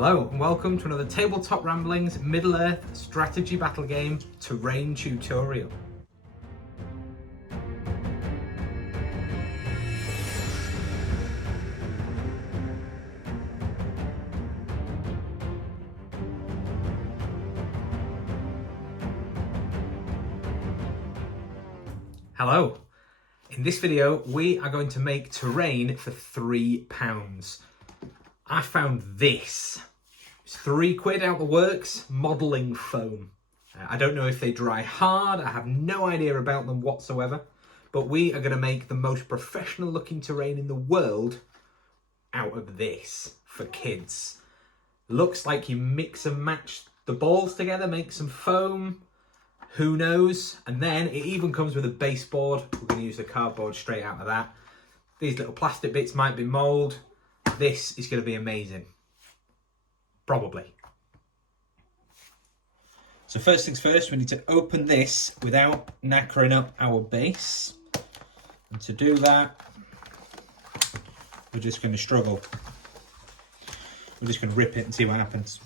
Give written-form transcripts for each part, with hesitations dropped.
Hello and welcome to another Tabletop Ramblings Middle-earth strategy battle game terrain tutorial. Hello. In this video we are going to make terrain for £3. I found this. It's £3 out the works, modelling foam. I don't know if they dry hard, I have no idea about them whatsoever, but we are going to make the most professional looking terrain in the world out of this for kids. Looks like you mix and match the balls together, make some foam, who knows, and then it even comes with a baseboard. We're going to use the cardboard straight out of that. These little plastic bits might be mould. This is going to be amazing. Probably. So first things first, we need to open this without knackering up our base. And to do that, we're just going to struggle. We're just going to rip it and see what happens.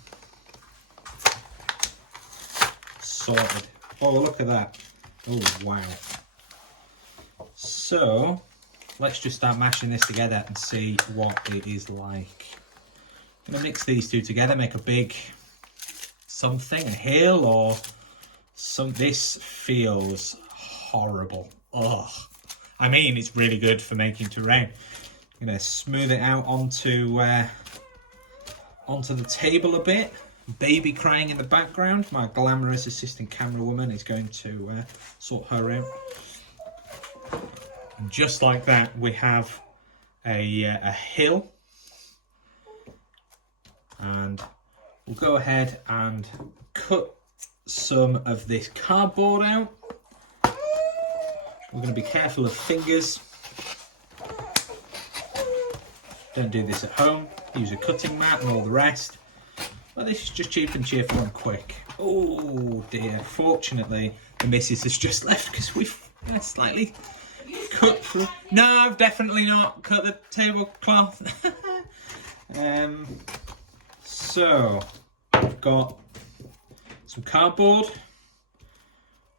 Sorted. Oh, look at that. Oh, wow. So, let's just start mashing this together and see what it is like. I'm going to mix these two together, make a big something, a hill or some. This feels horrible. Ugh. I mean, it's really good for making terrain. I'm going to smooth it out onto the table a bit. Baby crying in the background. My glamorous assistant camera woman is going to sort her out. And just like that, we have a hill. And we'll go ahead and cut some of this cardboard out. We're going to be careful of fingers. Don't do this at home. Use a cutting mat and all the rest. Well, this is just cheap and cheerful and quick. Oh dear. Fortunately, the missus has just left because we've slightly cut through. No, I've definitely not cut the tablecloth. So, we've got some cardboard,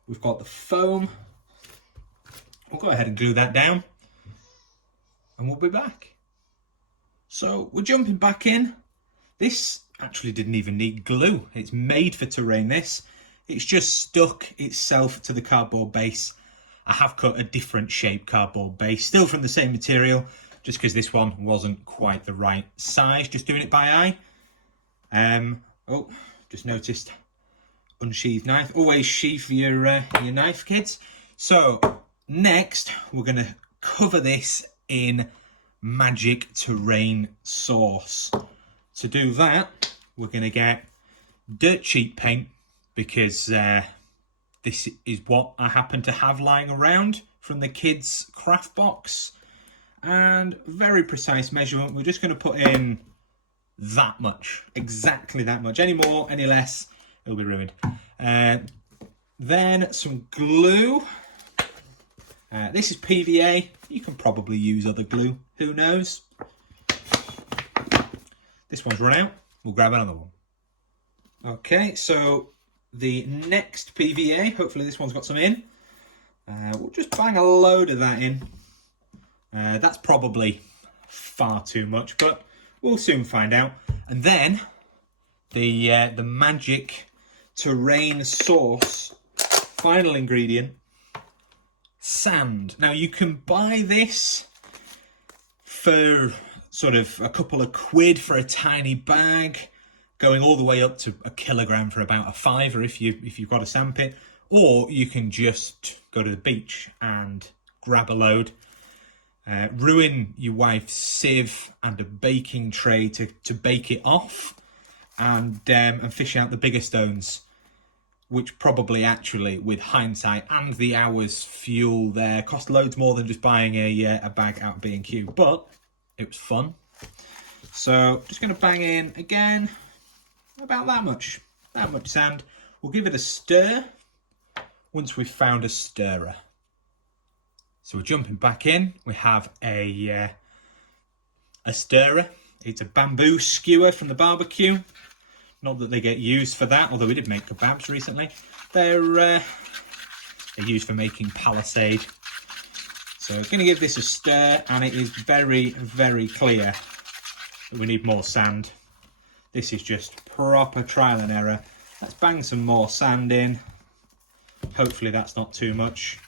we've got the foam. We'll go ahead and glue that down and we'll be back. So, we're jumping back in. This actually didn't even need glue. It's made for terrain, this. It's just stuck itself to the cardboard base. I have cut a different shape cardboard base, still from the same material, just because this one wasn't quite the right size, just doing it by eye. Oh, just noticed unsheathed knife. Always sheath your knife, kids. So next, we're going to cover this in magic terrain sauce. To do that, we're going to get dirt cheap paint because this is what I happen to have lying around from the kids' craft box. And very precise measurement. We're just going to put in that much, exactly that much. Any more, any less, it'll be ruined. Then some glue. This is PVA. You can probably use other glue, who knows. This one's run out, we'll grab another one. Okay, so the next PVA, hopefully this one's got some in. We'll just bang a load of that in. That's probably far too much, but we'll soon find out. And then the magic terrain sauce, final ingredient, sand. Now you can buy this for sort of a couple of quid for a tiny bag, going all the way up to a kilogram for about a £5 if you've got a sandpit, or you can just go to the beach and grab a load. Ruin your wife's sieve and a baking tray to bake it off, and fish out the bigger stones, which probably actually, with hindsight and the hours fuel there, cost loads more than just buying a bag out of B&Q, but it was fun. So just going to bang in again about that much sand. We'll give it a stir once we've found a stirrer. So we're jumping back in. We have a stirrer It's a bamboo skewer from the barbecue. Not that they get used for that, although we did make kebabs recently. They're used for making palisade. So I'm going to give this a stir, and it is very, very clear that we need more sand. This is just proper trial and error. Let's bang some more sand in. Hopefully that's not too much.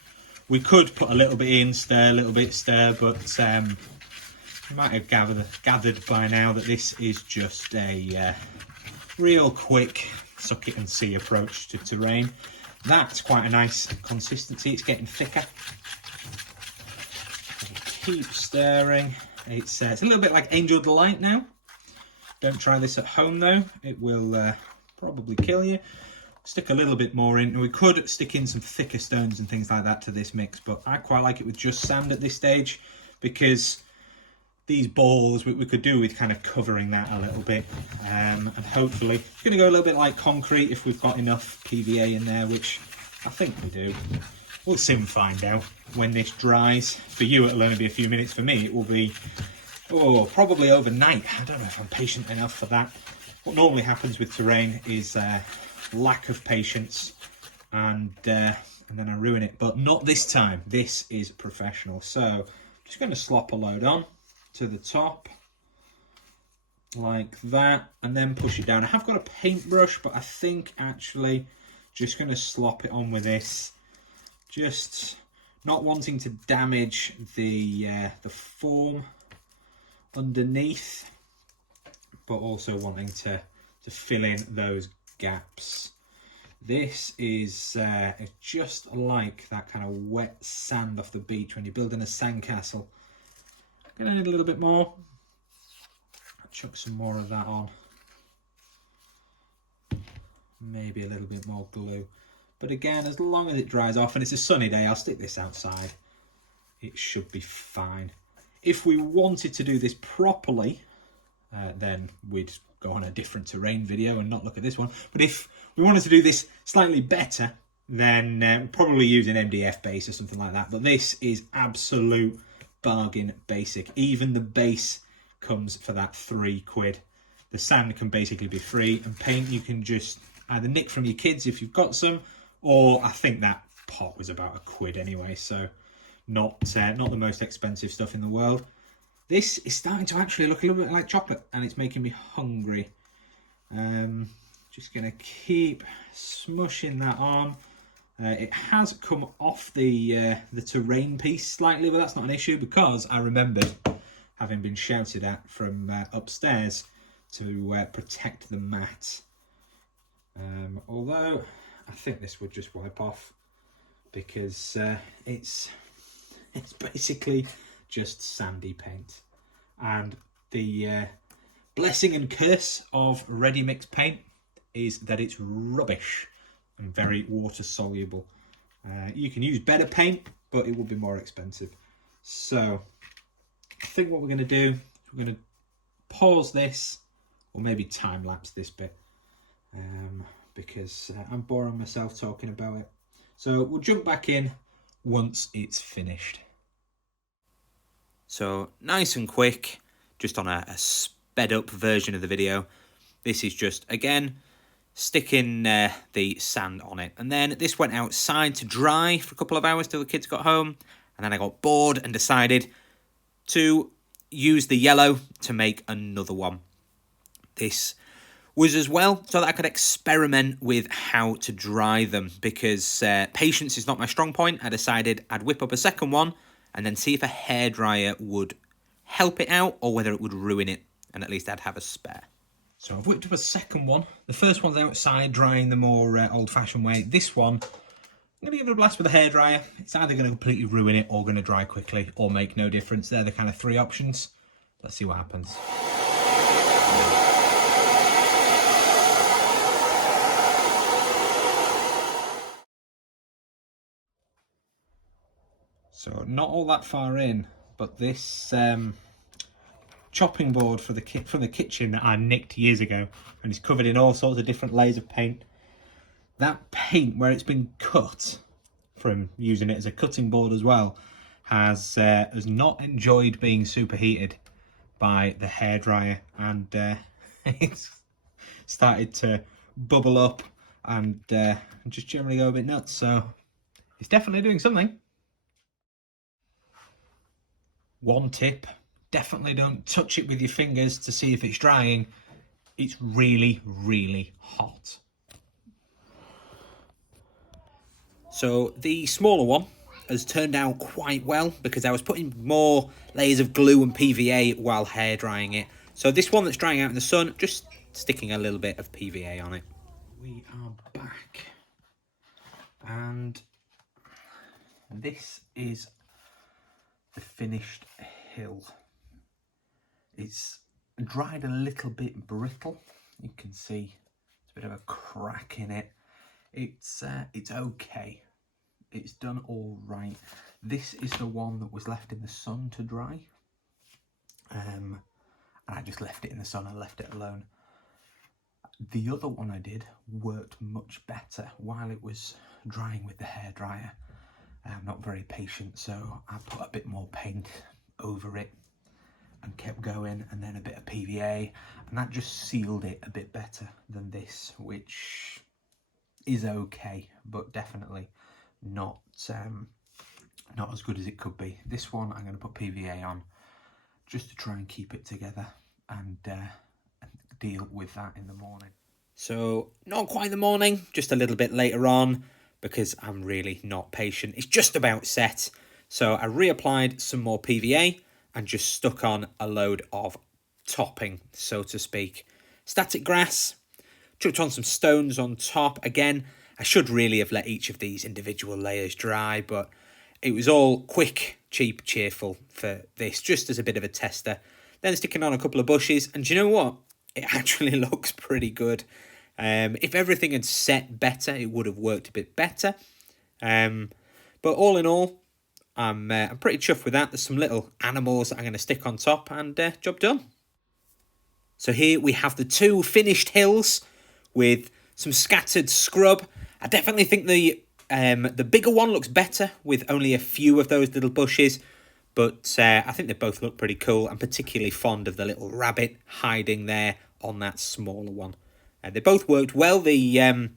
We could put a little bit in, stir, a little bit stir, but you might have gathered by now that this is just a real quick suck it and see approach to terrain. That's quite a nice consistency. It's getting thicker. Keep stirring. It's a little bit like Angel Delight now. Don't try this at home though. It will probably kill you. Stick a little bit more in. We could stick in some thicker stones and things like that to this mix, but I quite like it with just sand at this stage, because these balls we could do with kind of covering that a little bit, and hopefully it's going to go a little bit like concrete if we've got enough PVA in there, which I think we do. We'll soon find out when this dries. For you it'll only be a few minutes. For me it will be probably overnight. I don't know if I'm patient enough for that. What normally happens with terrain is lack of patience, and then I ruin it, but not this time. This is professional. So I'm just going to slop a load on to the top like that, and then push it down. I have got a paintbrush, but I think actually just going to slop it on with this, just not wanting to damage the form underneath, but also wanting to fill in those gaps. This is just like that kind of wet sand off the beach when you're building a sandcastle. Gonna need a little bit more. I'll chuck some more of that on. Maybe a little bit more glue. But again, as long as it dries off and it's a sunny day, I'll stick this outside. It should be fine. If we wanted to do this properly, then we'd go on a different terrain video and not look at this one. But if we wanted to do this slightly better, then we'd probably use an MDF base or something like that. But this is absolute bargain basic. Even the base comes for that £3. The sand can basically be free, and paint you can just either nick from your kids if you've got some, or I think that pot was about £1 anyway, so not the most expensive stuff in the world. This is starting to actually look a little bit like chocolate, and it's making me hungry. Just gonna keep smushing that on. It has come off the terrain piece slightly, but that's not an issue, because I remembered having been shouted at from upstairs to protect the mat. Although I think this would just wipe off, because it's basically just sandy paint. And the blessing and curse of ready mix paint is that it's rubbish and very water soluble. You can use better paint, but it will be more expensive. So I think what we're going to do, we're going to pause this, or maybe time lapse this bit, because I'm boring myself talking about it. So we'll jump back in once it's finished. So nice and quick, just on a sped up version of the video. This is just, again, sticking the sand on it. And then this went outside to dry for a couple of hours till the kids got home. And then I got bored and decided to use the yellow to make another one. This was as well so that I could experiment with how to dry them, because patience is not my strong point. I decided I'd whip up a second one and then see if a hairdryer would help it out or whether it would ruin it, and at least I'd have a spare. So I've whipped up a second one. The first one's outside drying the more old-fashioned way. This one, I'm going to give it a blast with a hairdryer. It's either going to completely ruin it or going to dry quickly or make no difference. They're the kind of three options. Let's see what happens. So not all that far in, but this chopping board from the kitchen that I nicked years ago, and it's covered in all sorts of different layers of paint. That paint, where it's been cut from using it as a cutting board as well, has not enjoyed being superheated. by the hairdryer, and it's started to bubble up and just generally go a bit nuts. So it's definitely doing something. One tip, definitely don't touch it with your fingers to see if it's drying. It's really, really hot. So the smaller one has turned out quite well because I was putting more layers of glue and PVA while hair drying it. So this one that's drying out in the sun, just sticking a little bit of PVA on it. We are back, and this is the finished hill. It's dried a little bit brittle. You can see there's a bit of a crack in it. It's okay. It's done all right. This is the one that was left in the sun to dry. And I just left it in the sun and left it alone. The other one I did worked much better while it was drying with the hairdryer. I'm not very patient, so I put a bit more paint over it and kept going, and then a bit of PVA, and that just sealed it a bit better than this, which is okay, but definitely not as good as it could be. This one I'm going to put PVA on just to try and keep it together and deal with that in the morning. So not quite the morning, just a little bit later on, because I'm really not patient. It's just about set. So I reapplied some more PVA and just stuck on a load of topping, so to speak. Static grass, chucked on some stones on top. Again, I should really have let each of these individual layers dry, but it was all quick, cheap, cheerful for this, just as a bit of a tester. Then sticking on a couple of bushes, and do you know what? It actually looks pretty good. If everything had set better, it would have worked a bit better. But all in all, I'm pretty chuffed with that. There's some little animals that I'm going to stick on top, and job done. So here we have the two finished hills with some scattered scrub. I definitely think the bigger one looks better with only a few of those little bushes, but I think they both look pretty cool. I'm particularly fond of the little rabbit hiding there on that smaller one. They both worked well. The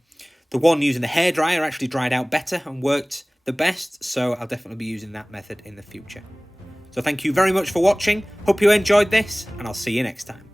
one using the hairdryer actually dried out better and worked the best, so I'll definitely be using that method in the future. So thank you very much for watching. Hope you enjoyed this, and I'll see you next time.